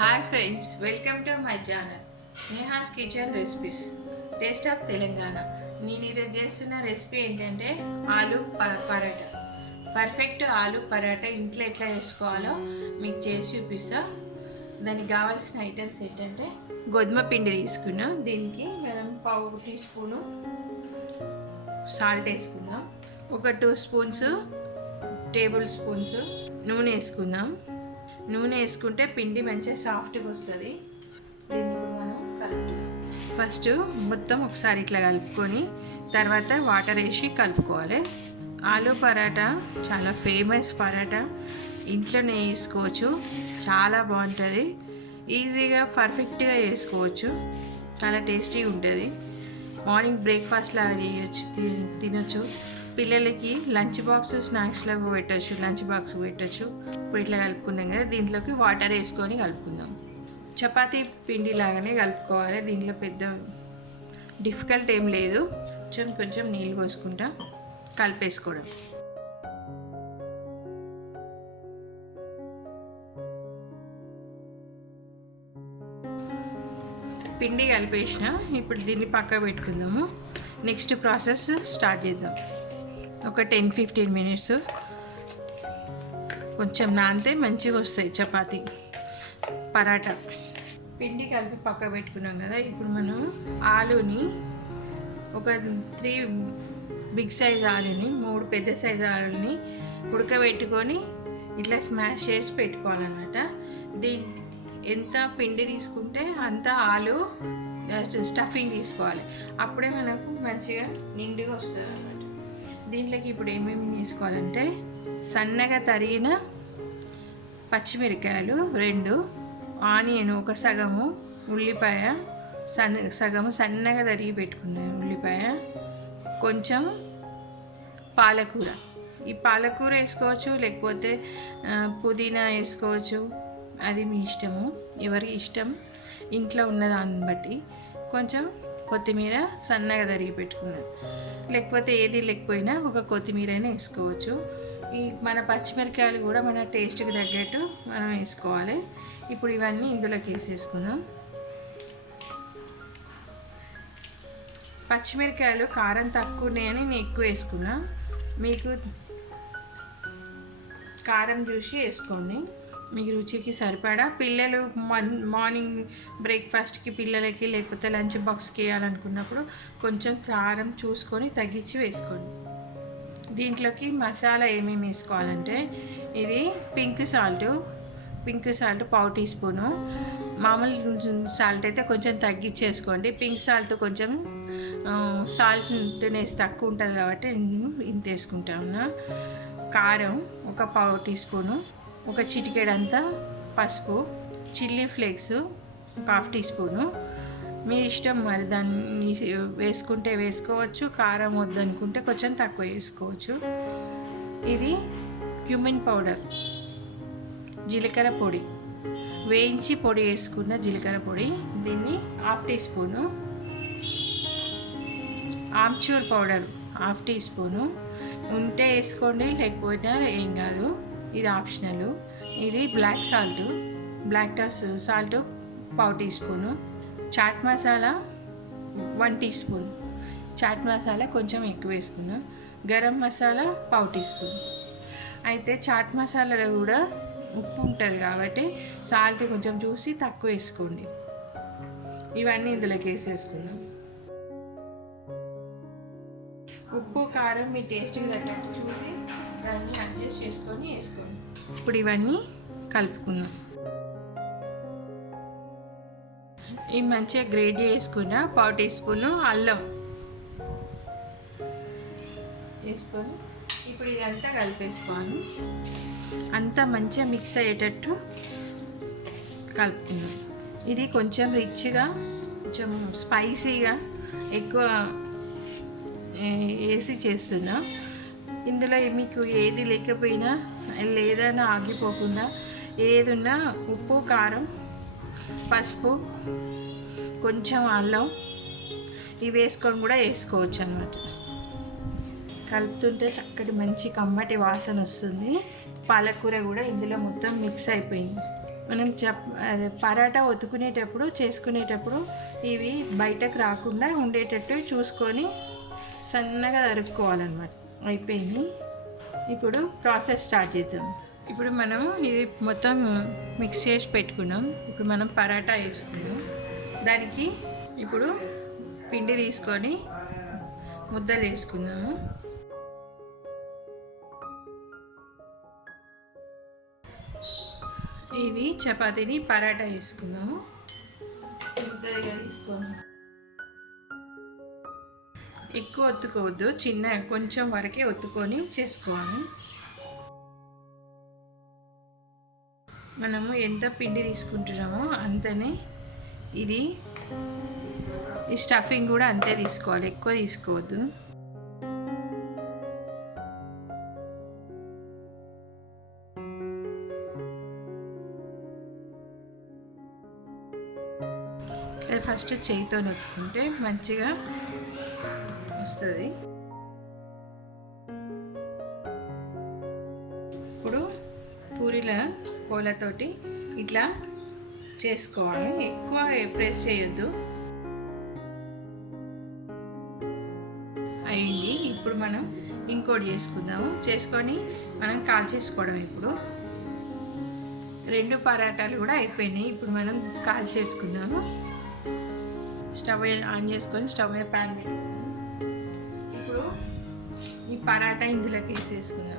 Hi friends, welcome to my channel Sneha's kitchen recipes taste of Telangana. నేను ఈరోజు చేస్తున్న recipe ఏంటంటే ఆలు పరాటా. పర్ఫెక్ట్ ఆలు పరాటా ఇంట్లో ఎట్లా చేసుకోవాలో మీకు చేసి చూపిస్తా. దానికి కావాల్సిన ఐటమ్స్ ఏంటంటే గోధుమ పిండి తీసుకున్నాం. దీనికి మనం 1/2 టీ స్పూను సాల్ట్ వేసుకుందాం. ఒక 2 స్పూన్స్ టేబుల్ స్పూన్స్ నూనె వేసుకుందాం. నూనె వేసుకుంటే పిండి మంచిగా సాఫ్ట్గా వస్తుంది. దీన్ని మనం కలుపుకుందాం. ఫస్ట్ మొత్తం ఒకసారి ఇట్లా కలుపుకొని తర్వాత వాటర్ వేసి కలుపుకోవాలి. ఆలు పరాటా చాలా ఫేమస్ పరాటా, ఇంట్లోనే వేసుకోవచ్చు. చాలా బాగుంటుంది, ఈజీగా పర్ఫెక్ట్గా చేసుకోవచ్చు, చాలా టేస్టీగా ఉంటుంది. మార్నింగ్ బ్రేక్ఫాస్ట్ లాగా చేయొచ్చు, తినొచ్చు. పిల్లలకి లంచ్ బాక్స్ స్నాక్స్లాగా పెట్టచ్చు, లంచ్ బాక్స్ పెట్టచ్చు. ఇప్పుడు ఇట్లా కలుపుకున్నాం కదా, దీంట్లోకి వాటర్ వేసుకొని కలుపుకుందాం. చపాతీ పిండి లాగానే కలుపుకోవాలి. దీంట్లో పెద్ద డిఫికల్ట్ ఏం లేదు. కొంచెం నీళ్ళు పోసుకుంటా కలిపేసుకోవడం. పిండి కలిపేసిన. ఇప్పుడు దీన్ని పక్క పెట్టుకుందాము. నెక్స్ట్ ప్రాసెస్ స్టార్ట్ చేద్దాం. ఒక 10-15 మినిట్స్ కొంచెం నానితే మంచిగా వస్తాయి చపాతీ పరాటా. పిండి కలిపి పక్క పెట్టుకున్నాం కదా. ఇప్పుడు మనం ఆలుని ఒక 3 బిగ్ సైజ్ ఆలుని, 3 పెద్ద సైజ్ ఆలుని ఉడకబెట్టుకొని ఇట్లా స్మాష్ చేసి పెట్టుకోవాలన్నమాట. ఎంత పిండి తీసుకుంటే అంత ఆలు స్టఫింగ్ తీసుకోవాలి. అప్పుడే మనకు మంచిగా నిండుగా వస్తుంది అన్నమాట. దీంట్లోకి ఇప్పుడు ఏమేమి తీసుకోవాలంటే సన్నగా తరిగిన పచ్చిమిరకాయలు 2, ఆనియన్ ఒక సగము, ఉల్లిపాయ సగము సన్నగా తరిగి పెట్టుకున్న ఉల్లిపాయ, కొంచెం పాలకూర. ఈ పాలకూర వేసుకోవచ్చు, లేకపోతే పుదీనా వేసుకోవచ్చు, అది మీ ఇష్టము, ఎవరి ఇష్టం, ఇంట్లో ఉన్నదాన్ని బట్టి. కొంచెం కొత్తిమీర సన్నగా తరిగి పెట్టుకున్నాను, లేకపోతే ఏది లేకపోయినా ఒక కొత్తిమీర అయినా వేసుకోవచ్చు. ఈ మన పచ్చిమిరకాయలు కూడా మన టేస్ట్కి తగ్గట్టు మనం వేసుకోవాలి. ఇప్పుడు ఇవన్నీ ఇందులోకి వేసేసుకుందాం. పచ్చిమిరకాయలు కారం తక్కువ ఉన్నాయని నేను ఎక్కువ వేసుకున్నా. మీకు కారం చూసి వేసుకోండి, మీకు రుచికి సరిపడా. పిల్లలు మార్నింగ్ బ్రేక్ఫాస్ట్కి పిల్లలకి లేకపోతే లంచ్ బాక్స్కి వేయాలనుకున్నప్పుడు కొంచెం కారం చూసుకొని తగ్గించి వేసుకోండి. దీంట్లోకి మసాలా ఏమేమి వేసుకోవాలంటే ఇది పింక్ సాల్ట్ 1/4 టీ స్పూను. మామూలు సాల్ట్ అయితే కొంచెం తగ్గించేసుకోండి. పింక్ సాల్ట్ కొంచెం సాల్ట్నెస్ తక్కువ ఉంటుంది కాబట్టి నేను ఇంత వేసుకుంటాను. కారం ఒక 1/4 టీ స్పూను, ఒక చిటికెడంతా పసుపు, చిల్లీ ఫ్లేక్స్ ఒక 1/2 టీ స్పూను. మీ ఇష్టం, మరి దాన్ని వేసుకుంటే వేసుకోవచ్చు, కారం వద్దనుకుంటే కొంచెం తక్కువ వేసుకోవచ్చు. ఇది క్యూమిన్ పౌడర్, జీలకర్ర పొడి, వేయించి పొడి వేసుకున్న జీలకర్ర పొడి, దీన్ని 1/2 teaspoon. Amchur powder 1/2 teaspoon. ఉంటే వేసుకోండి, లేకపోయినా ఏం కాదు, ఇది ఆప్షనల్. ఇది black salt 1/4 teaspoon. Chaat masala 1 teaspoon. Chaat masala కొంచెం ఎక్కువ వేసుకున్నాం. Garam masala 1/4 teaspoon. అయితే చాట్ మసాలాలో కూడా ఉప్పు ఉంటుంది కాబట్టి సాల్ట్ కొంచెం చూసి తక్కువ వేసుకోండి. ఇవన్నీ ఇందులోకి వేసేసుకుందాం. ఉప్పు కారం మీ టేస్ట్కి తగ్గట్టు చూసి దాన్ని అడ్జస్ట్ చేసుకొని వేసుకోండి. ఇప్పుడు ఇవన్నీ కలుపుకుందాం. ఈ మంచిగా గ్రేట్ చేసుకున్న 1/4 టీ స్పూను అల్లం వేసుకొని ఇప్పుడు ఇదంతా కలిపేసుకోవాలి. అంతా మంచిగా మిక్స్ అయ్యేటట్టు కలుపుకుందాం. ఇది కొంచెం రిచ్గా, కొంచెం స్పైసీగా ఎక్కువ వేసి చేస్తున్నా. ఇందులో మీకు ఏది లేకపోయినా లేదన్నా ఆగిపోకుండా ఏదున్నా ఉప్పు, కారం, పసుపు, కొంచెం అల్లం ఇవి వేసుకొని కూడా వేసుకోవచ్చు అన్నమాట. కలుపుతుంటే చక్కటి మంచి కమ్మటి వాసన వస్తుంది. పాలకూర కూడా ఇందులో మొత్తం మిక్స్ అయిపోయింది. మనం పరాటా ఒత్తుకునేటప్పుడు చేసుకునేటప్పుడు ఇవి బయటకు రాకుండా ఉండేటట్టు చూసుకొని సన్నగా తరుక్కోవాలన్నమాట. అయిపోయింది. ఇప్పుడు ప్రాసెస్ స్టార్ట్ చేద్దాం. ఇప్పుడు మనం ఇది మొత్తం మిక్స్ చేసి పెట్టుకున్నాం. ఇప్పుడు మనం పరాటా వేసుకున్నాం. దానికి ఇప్పుడు పిండి తీసుకొని ముద్దలు వేసుకుందాము. ఇది చపాతీని పరాటా వేసుకుందాము. ముద్దలుగా తీసుకొని ఎక్కువ ఒత్తుకోవద్దు, కొంచెం వరకే ఒత్తుకొని చేసుకోవాలి. మనము ఎంత పిండి తీసుకుంటున్నామో అంతనే ఇది ఈ స్టఫింగ్ కూడా అంతే తీసుకోవాలి, ఎక్కువ తీసుకోవద్దు. ఫస్ట్ చేయితో నొత్తుకుంటే మంచిగా వస్తుంది. ఇప్పుడు పూరీల కోలతోటి ఇట్లా చేసుకోవాలి, ఎక్కువ ప్రెస్ చేయొద్దు. అయింది. ఇప్పుడు మనం ఇంకోటి చేసుకుందాము. చేసుకొని మనం కాల్చేసుకోవడం. ఇప్పుడు 2 పరాటాలు కూడా అయిపోయినాయి. ఇప్పుడు మనం కాల్చేసుకుందాము. స్టవ్ ఆన్ చేసుకొని స్టవ్ మీద ప్యాన్ పెట్టుకుందాం. ఇప్పుడు ఈ పరాటా ఇందులోకి వేసేసుకుందాం.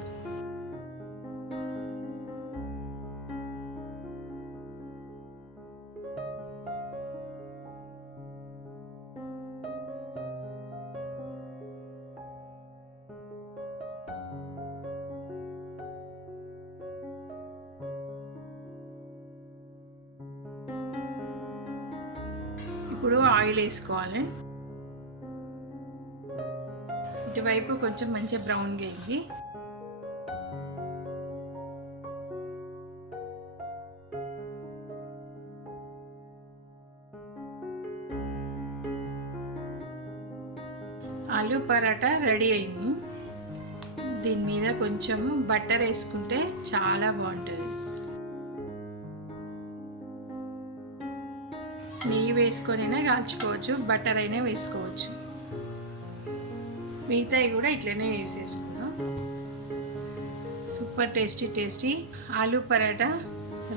ఇప్పుడు ఆయిల్ వేసుకోవాలి. ఇటువైపు కొంచెం మంచిగా బ్రౌన్గా అయ్యి ఆలు పరాటా రెడీ అయింది. దీని మీద కొంచెం బటర్ వేసుకుంటే చాలా బాగుంటుంది. నెయ్యి వేసుకొనైనా కాల్చుకోవచ్చు, బటర్ అయినా వేసుకోవచ్చు. మిగతాయి కూడా ఇట్లనే వేసేసుకున్నాం. సూపర్ టేస్టీ ఆలు పరాటా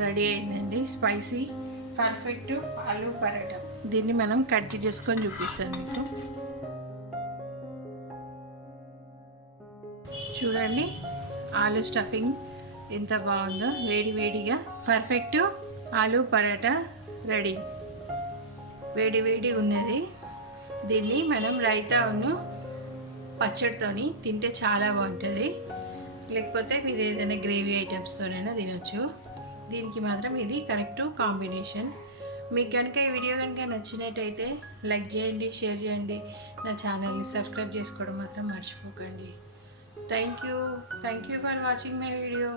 రెడీ అయిందండి. స్పైసీ పర్ఫెక్ట్ ఆలు పరాటా. దీన్ని మనం కట్ చేసుకొని చూపిస్తాను మీకు. చూడండి ఆలు స్టఫింగ్ ఎంత బాగుందో. వేడిగా పర్ఫెక్ట్ ఆలు పరాటా రెడీ. వేడి ఉన్నది. దీన్ని మనం రైతాను పచ్చడితోని తింటే చాలా బాగుంటుంది. లేకపోతే మీరు ఏదైనా గ్రేవీ ఐటమ్స్తోనైనా తినొచ్చు. దీనికి మాత్రం ఇది కరెక్ట్ కాంబినేషన్. మీకు కనుక ఈ వీడియో కనుక నచ్చినట్టయితే లైక్ చేయండి, షేర్ చేయండి. నా ఛానల్ని సబ్స్క్రైబ్ చేసుకోవడం మాత్రం మర్చిపోకండి. Thank you for watching my video.